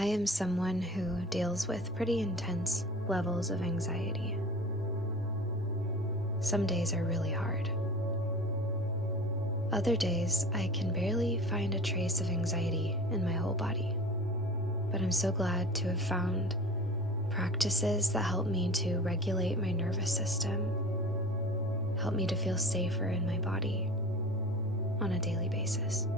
I am someone who deals with pretty intense levels of anxiety. Some days are really hard. Other days, I can barely find a trace of anxiety in my whole body. But I'm so glad to have found practices that help me to regulate my nervous system, help me to feel safer in my body on a daily basis.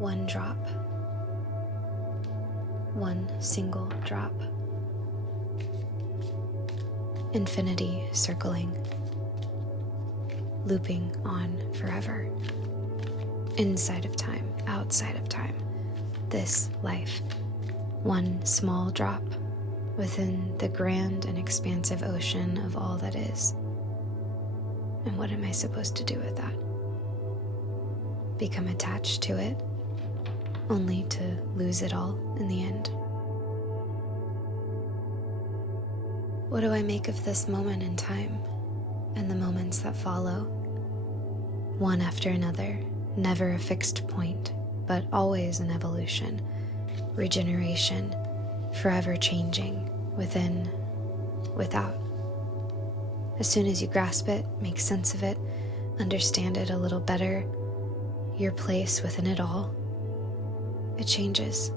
One drop. One single drop. Infinity circling, looping on forever. Inside of time, outside of time. This life. One small drop within the grand and expansive ocean of all that is. And what am I supposed to do with that? Become attached to it, only to lose it all in the end? What do I make of this moment in time and the moments that follow? One after another, never a fixed point, but always an evolution, regeneration, forever changing, within, without. As soon as you grasp it, make sense of it, understand it a little better, your place within it all, it changes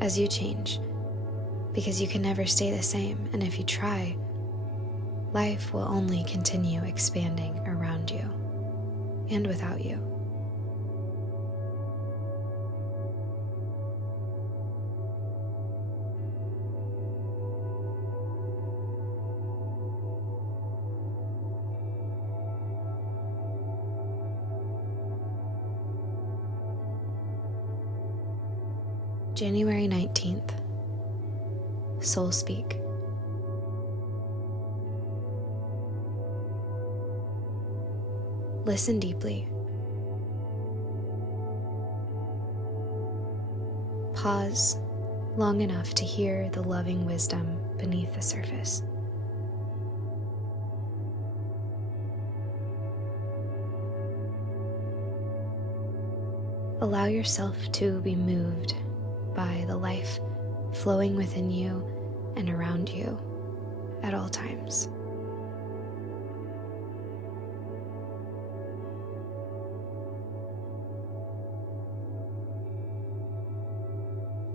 as you change, because you can never stay the same, and if you try, life will only continue expanding around you and without you. January 19th, Soul Speak. Listen deeply. Pause long enough to hear the loving wisdom beneath the surface. Allow yourself to be moved by the life flowing within you and around you at all times.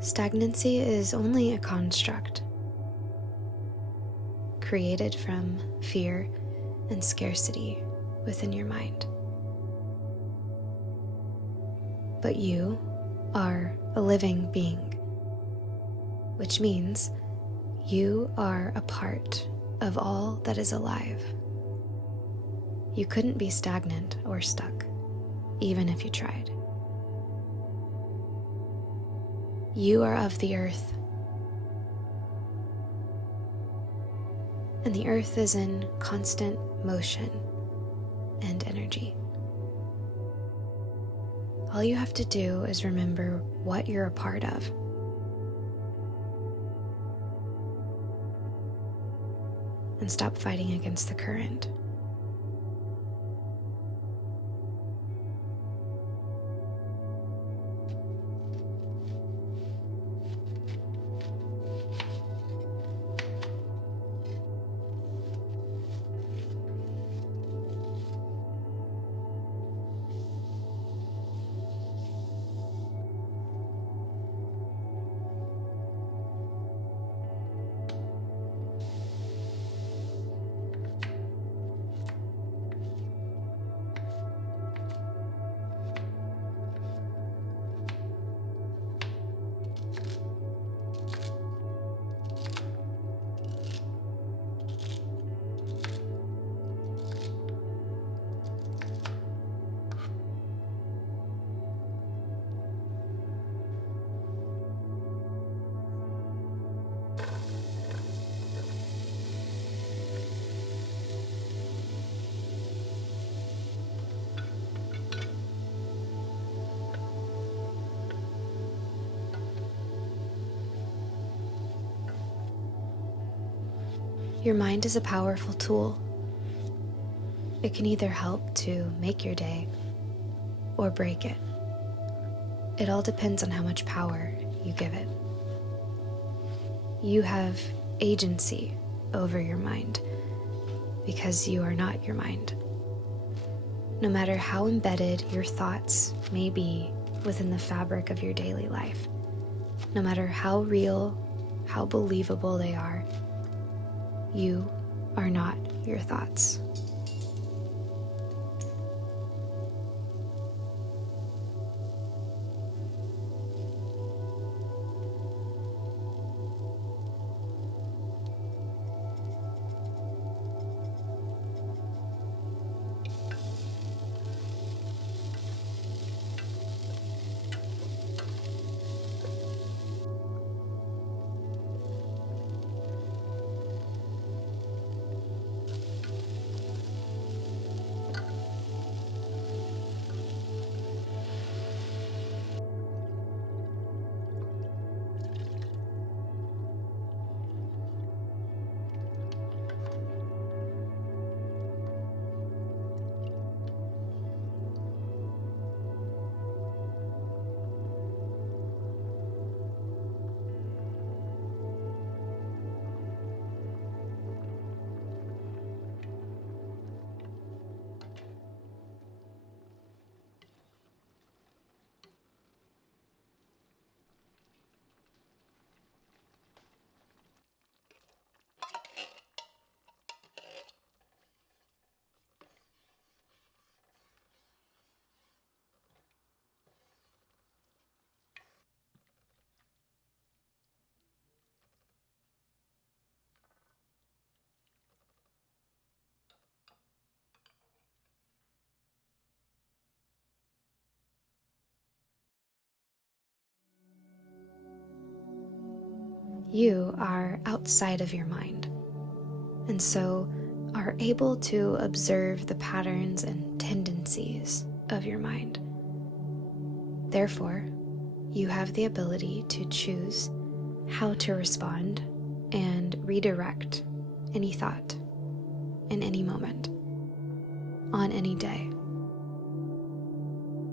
Stagnancy is only a construct created from fear and scarcity within your mind. But you are a living being, which means you are a part of all that is alive. You couldn't be stagnant or stuck, even if you tried. You are of the earth, and the earth is in constant motion and energy. All you have to do is remember what you're a part of. And stop fighting against the current. Your mind is a powerful tool. It can either help to make your day or break it. It all depends on how much power you give it. You have agency over your mind because you are not your mind. No matter how embedded your thoughts may be within the fabric of your daily life, no matter how real, how believable they are, you are not your thoughts. You are outside of your mind, and so are able to observe the patterns and tendencies of your mind. Therefore, you have the ability to choose how to respond and redirect any thought in any moment, on any day.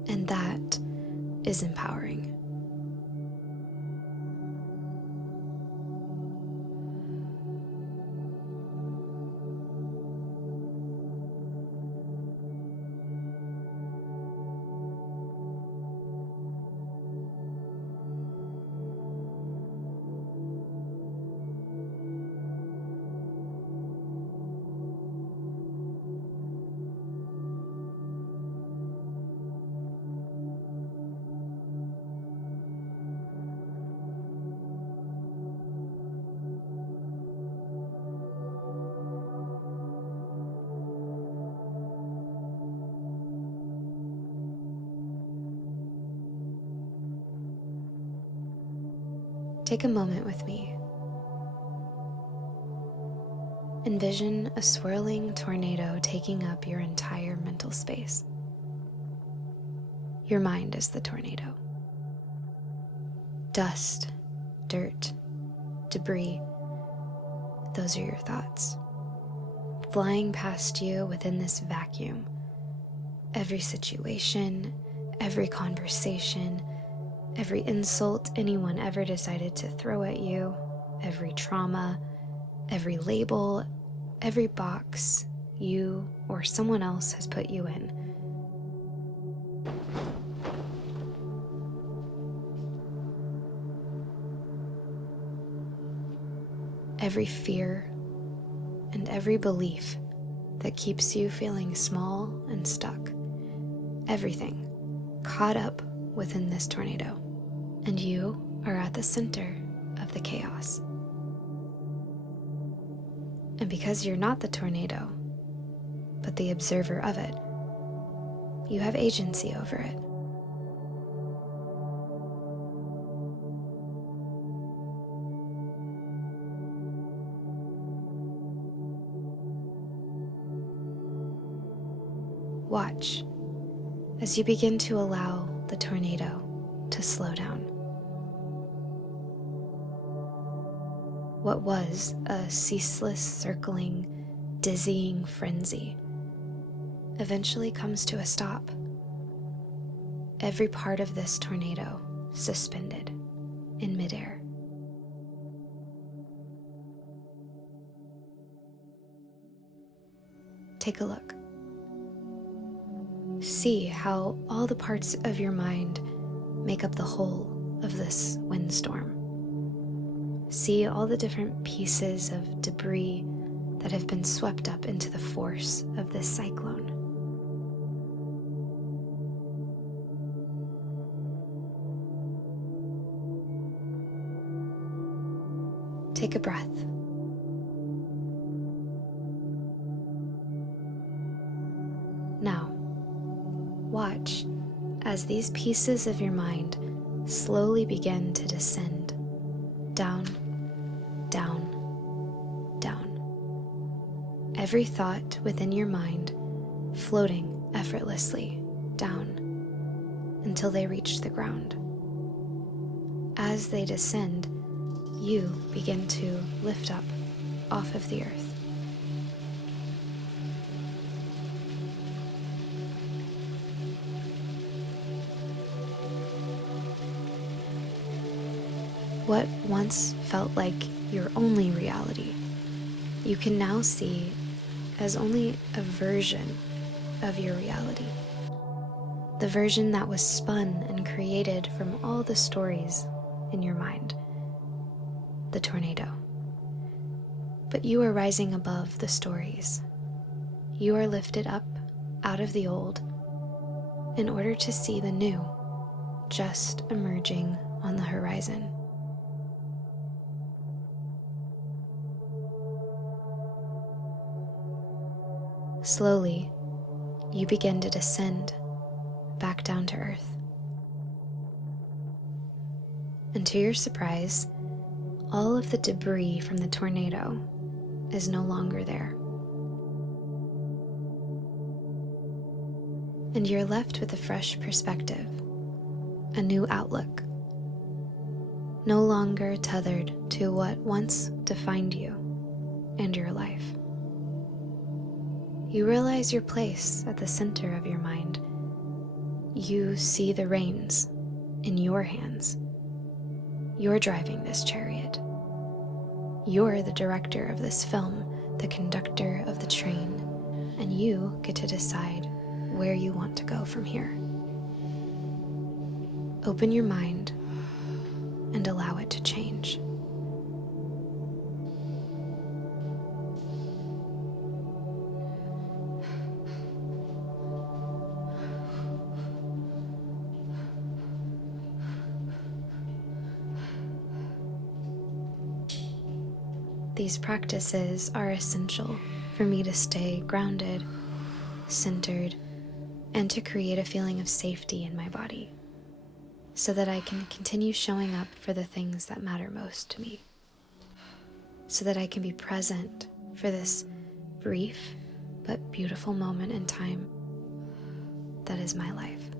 And that is empowering. Take a moment with me. Envision a swirling tornado taking up your entire mental space. Your mind is the tornado. Dust, dirt, debris, those are your thoughts. Flying past you within this vacuum. Every situation, every conversation, every insult anyone ever decided to throw at you, every trauma, every label, every box you or someone else has put you in. Every fear and every belief that keeps you feeling small and stuck. Everything caught up within this tornado. And you are at the center of the chaos. And because you're not the tornado, but the observer of it, you have agency over it. Watch as you begin to allow the tornado to slow down. What was a ceaseless, circling, dizzying frenzy eventually comes to a stop. Every part of this tornado suspended in midair. Take a look. See how all the parts of your mind make up the whole of this windstorm. See all the different pieces of debris that have been swept up into the force of this cyclone. Take a breath. Now, watch as these pieces of your mind slowly begin to descend down, down, down. Every thought within your mind floating effortlessly down until they reach the ground. As they descend, you begin to lift up off of the earth. What once felt like your only reality, you can now see as only a version of your reality. The version that was spun and created from all the stories in your mind. The tornado. But you are rising above the stories. You are lifted up out of the old in order to see the new just emerging on the horizon. Slowly, you begin to descend back down to earth. And to your surprise, all of the debris from the tornado is no longer there. And you're left with a fresh perspective, a new outlook, no longer tethered to what once defined you and your life. You realize your place at the center of your mind. You see the reins in your hands. You're driving this chariot. You're the director of this film, the conductor of the train, and you get to decide where you want to go from here. Open your mind and allow it to change. These practices are essential for me to stay grounded, centered, and to create a feeling of safety in my body so that I can continue showing up for the things that matter most to me, so that I can be present for this brief but beautiful moment in time that is my life.